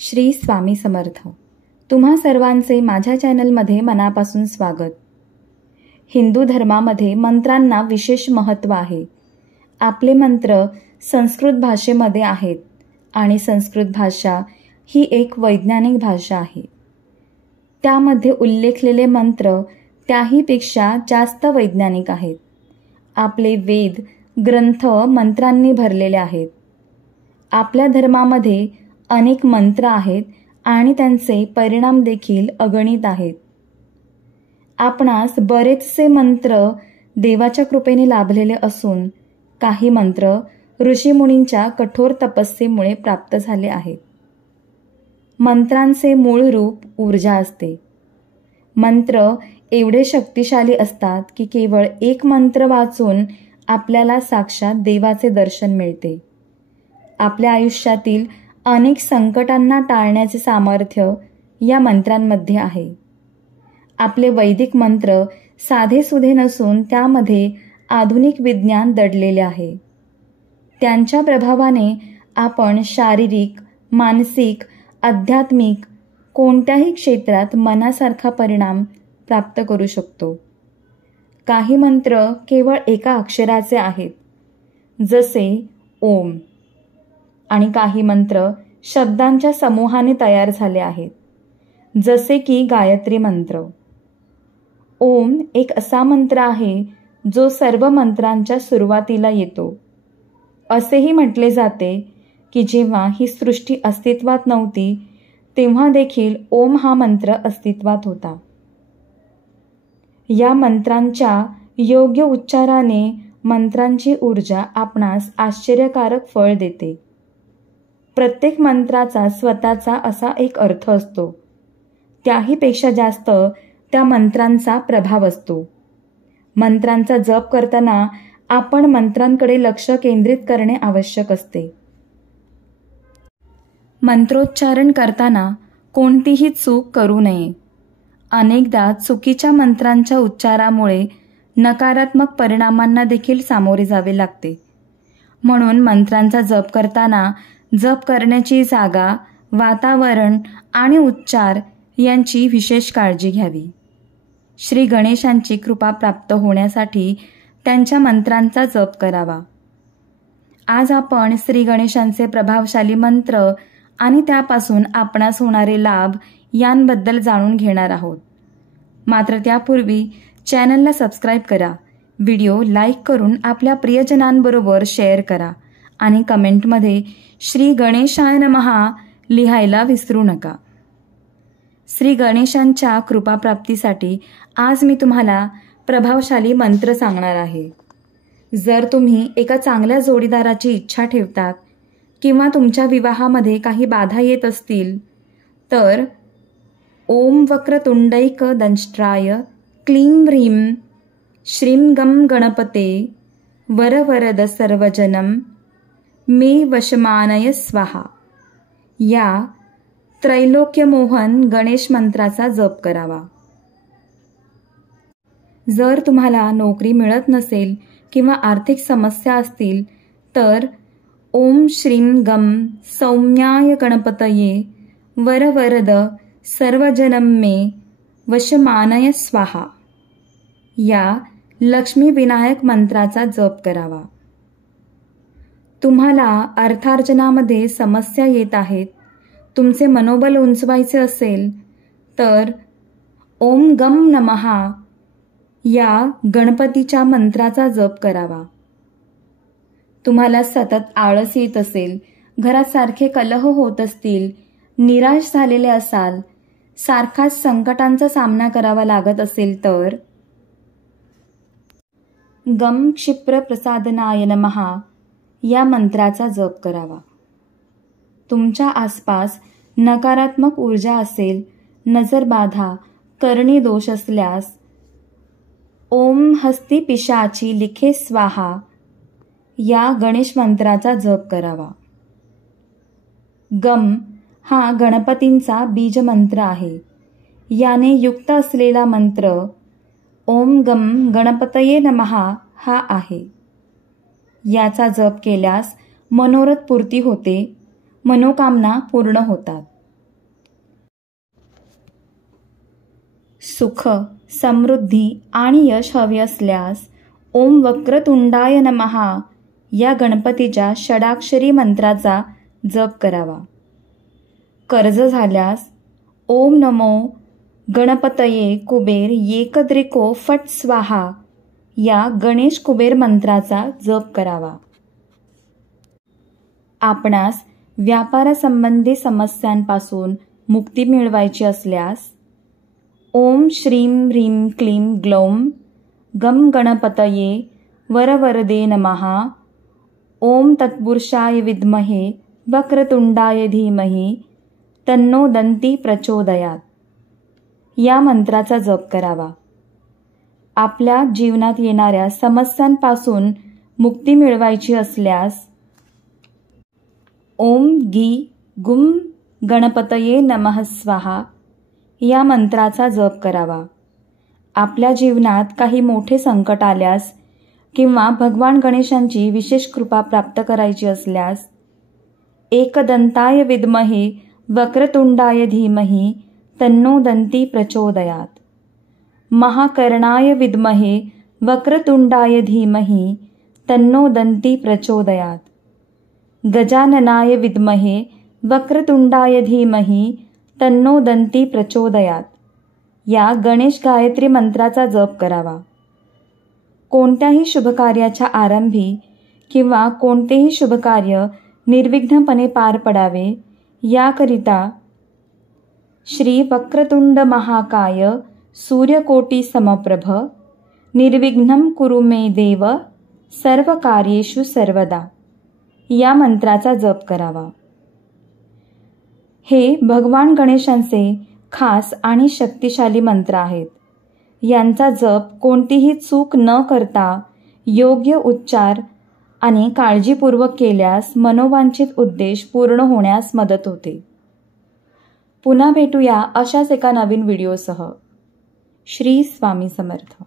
श्री स्वामी समर्थ. तुम्हा सर्वांचे माझ्या चॅनलमध्ये मनापासून स्वागत. हिंदू धर्मामध्ये मंत्रांना विशेष महत्त्व आहे. आपले मंत्र संस्कृत भाषेमध्ये आहेत आणि संस्कृत भाषा ही एक वैज्ञानिक भाषा आहे. त्यामध्ये उल्लेखलेले मंत्र त्याहीपेक्षा जास्त वैज्ञानिक आहेत. आपले वेद ग्रंथ मंत्रांनी भरलेले आहेत. आपल्या धर्मामध्ये अनेक मंत्र आहेत आणि त्यांचे परिणाम देखील अगणित आहेत. आपणास बरेचसे मंत्र देवाच्या कृपेने लाभलेले असून काही मंत्र ऋषीमुनींच्या कठोर तपस्येमुळे प्राप्त झाले आहेत. मंत्रांचे मूळ रूप ऊर्जा असते. मंत्र एवढे शक्तिशाली असतात की केवळ एक मंत्र वाचून आपल्याला साक्षात देवाचे दर्शन मिळते. आपल्या आयुष्यातील अनेक संकटांना टाळण्याचे सामर्थ्य या मंत्रांमध्ये आहे. आपले वैदिक मंत्र साधेसुधे नसून त्यामध्ये आधुनिक विज्ञान दडलेले आहे. त्यांच्या प्रभावाने आपण शारीरिक, मानसिक, आध्यात्मिक कोणत्याही क्षेत्रात मनासारखा परिणाम प्राप्त करू शकतो. काही मंत्र केवळ एका अक्षराचे आहेत, जसे ओम, आणि काही मंत्र शब्दांच्या समूहाने तयार झाले आहेत, जसे की गायत्री मंत्र. ओम एक असा मंत्र आहे जो सर्व मंत्रांच्या सुरुवातीला येतो. असेही म्हटले जाते की जेव्हा ही सृष्टी अस्तित्वात नव्हती तेव्हा देखील ओम हा मंत्र अस्तित्वात होता. या मंत्रांच्या योग्य उच्चाराने मंत्रांची ऊर्जा आपणास आश्चर्यकारक फळ देते. प्रत्येक मंत्राचा स्वतःचा असा एक अर्थ असतो. त्याहीपेक्षा जास्त त्या मंत्रांचा प्रभाव असतो. मंत्रांचा जप करताना आपण मंत्रांकडे लक्ष केंद्रित करणे आवश्यक असते. मंत्रोच्चारण करताना कोणतीही चूक करू नये. अनेकदा चुकीच्या मंत्रांच्या उच्चारामुळे नकारात्मक परिणामांना देखील सामोरे जावे लागते. म्हणून मंत्रांचा जप करताना जप करण्याची जागा, वातावरण आणि उच्चार यांची विशेष काळजी घ्यावी. श्री गणेशांची कृपा प्राप्त होण्यासाठी त्यांच्या मंत्रांचा जप करावा. आज आपण श्री गणेशांचे प्रभावशाली मंत्र आणि त्यापासून आपणास होणारे लाभ यांबद्दल जाणून घेणार आहोत. मात्र त्यापूर्वी चॅनलला सबस्क्राईब करा, व्हिडिओ लाईक करून आपल्या प्रियजनांबरोबर शेअर करा आणि कमेंटमध्ये श्री गणेशाय नमः लिहायला विसरू नका. श्री गणेशांच्या कृपाप्राप्तीसाठी आज मी तुम्हाला प्रभावशाली मंत्र सांगणार आहे. जर तुम्ही एका चांगल्या जोडीदाराची इच्छा ठेवतात किंवा तुमच्या विवाहामध्ये काही बाधा येत असतील तर ओम वक्रतुंडैक दंष्ट्राय क्लीं ह्रीं श्रीं गं गणपते वरवरद सर्वजनम मे वशमानय स्वाहा या त्रैलोक्यमोहन गणेश मंत्राचा जप करावा. जर तुम्हाला नोकरी मिळत नसेल किंवा आर्थिक समस्या असतील तर ओम श्रीं गं सौम्याय गणपतये वरवरद सर्वजनम मे वशमानय स्वाहा या लक्ष्मी विनायक मंत्राचा जप करावा. तुम्हाला अर्थार्जनामध्ये समस्या येत आहेत, तुमचे मनोबल उंचवायचे असेल तर ओम गम नमः या गणपतीच्या मंत्राचा जप करावा. तुम्हाला सतत आळस येत असेल, घरात सारखे कलह होत असतील, निराश झालेले असाल, सारखाच संकटांचा सामना करावा लागत असेल तर गम क्षिप्र प्रसादनाय नमः या मंत्राचा जप करावा. तुमच्या आसपास नकारात्मक ऊर्जा असेल, नजरबाधा, करणी दोष असल्यास ओम हस्ती पिशाची लिखे स्वाहा या गणेश मंत्राचा जप करावा. गम हा गणपतींचा बीज मंत्र आहे. याने युक्त असलेला मंत्र ओम गम गणपतये नमः हा आहे. याचा जप केल्यास मनोरथ पूर्ती होते, मनोकामना पूर्ण होतात. सुख, समृद्धी आणि यश हवे असल्यास ओम वक्रतुंडाय नमहा या गणपतीच्या षडाक्षरी मंत्राचा जप करावा. कर्ज झाल्यास ओम नमो गणपतये कुबेर एकदरिको फट स्वाहा या गणेश कुबेर मंत्राचा जप करावा. आपणास व्यापारासंबंधी समस्यांपासून मुक्ती मिळवायची असल्यास ओम श्रीं ह्रीं क्लीं ग्लौं गम गणपतये वरवरदे नमहा ओम तत्पुरुषाय विद्महे वक्रतुंडाय धीमहि तन्नो दंती प्रचोदयात या मंत्राचा जप करावा. आपल्या जीवनात येणाऱ्या समस्यांपासून मुक्ती मिळवायची असल्यास ओम गी गुम गणपतये नमः स्वाहा या मंत्राचा जप करावा. आपल्या जीवनात काही मोठे संकट आल्यास किंवा भगवान गणेशांची विशेष कृपा प्राप्त करायची असल्यास एकदंताय विद्महे वक्रतुंडाय धीमहि तन्नो दंती प्रचोदयात, महाकर्णाय विद्महे वक्रतुंडाय धीमहि तन्नो दंती प्रचोदयात, गजाननाय विद्महे वक्रतुंडाय धीमहि तन्नो दंती प्रचोदयात या गणेश गायत्री मंत्राचा जप करावा. कोणत्याही शुभकार्याच्या आरंभी किंवा कोणतेही शुभकार्य निर्विघ्नपणे पार पडावे याकरिता श्री वक्रतुंड महाकाय सूर्यकोटी समप्रभ निर्विघ्नं कुरु मे देव सर्व कार्येषु सर्वदा या मंत्राचा जप करावा. हे भगवान गणेशांचे खास आणि शक्तिशाली मंत्र आहेत. यांचा जप कोणतीही चूक न करता योग्य उच्चार आणि काळजीपूर्वक केल्यास मनोवांछित उद्देश पूर्ण होण्यास मदत होते. पुन्हा भेटूया अशाच एका नवीन व्हिडिओसह. श्री स्वामी समर्थ.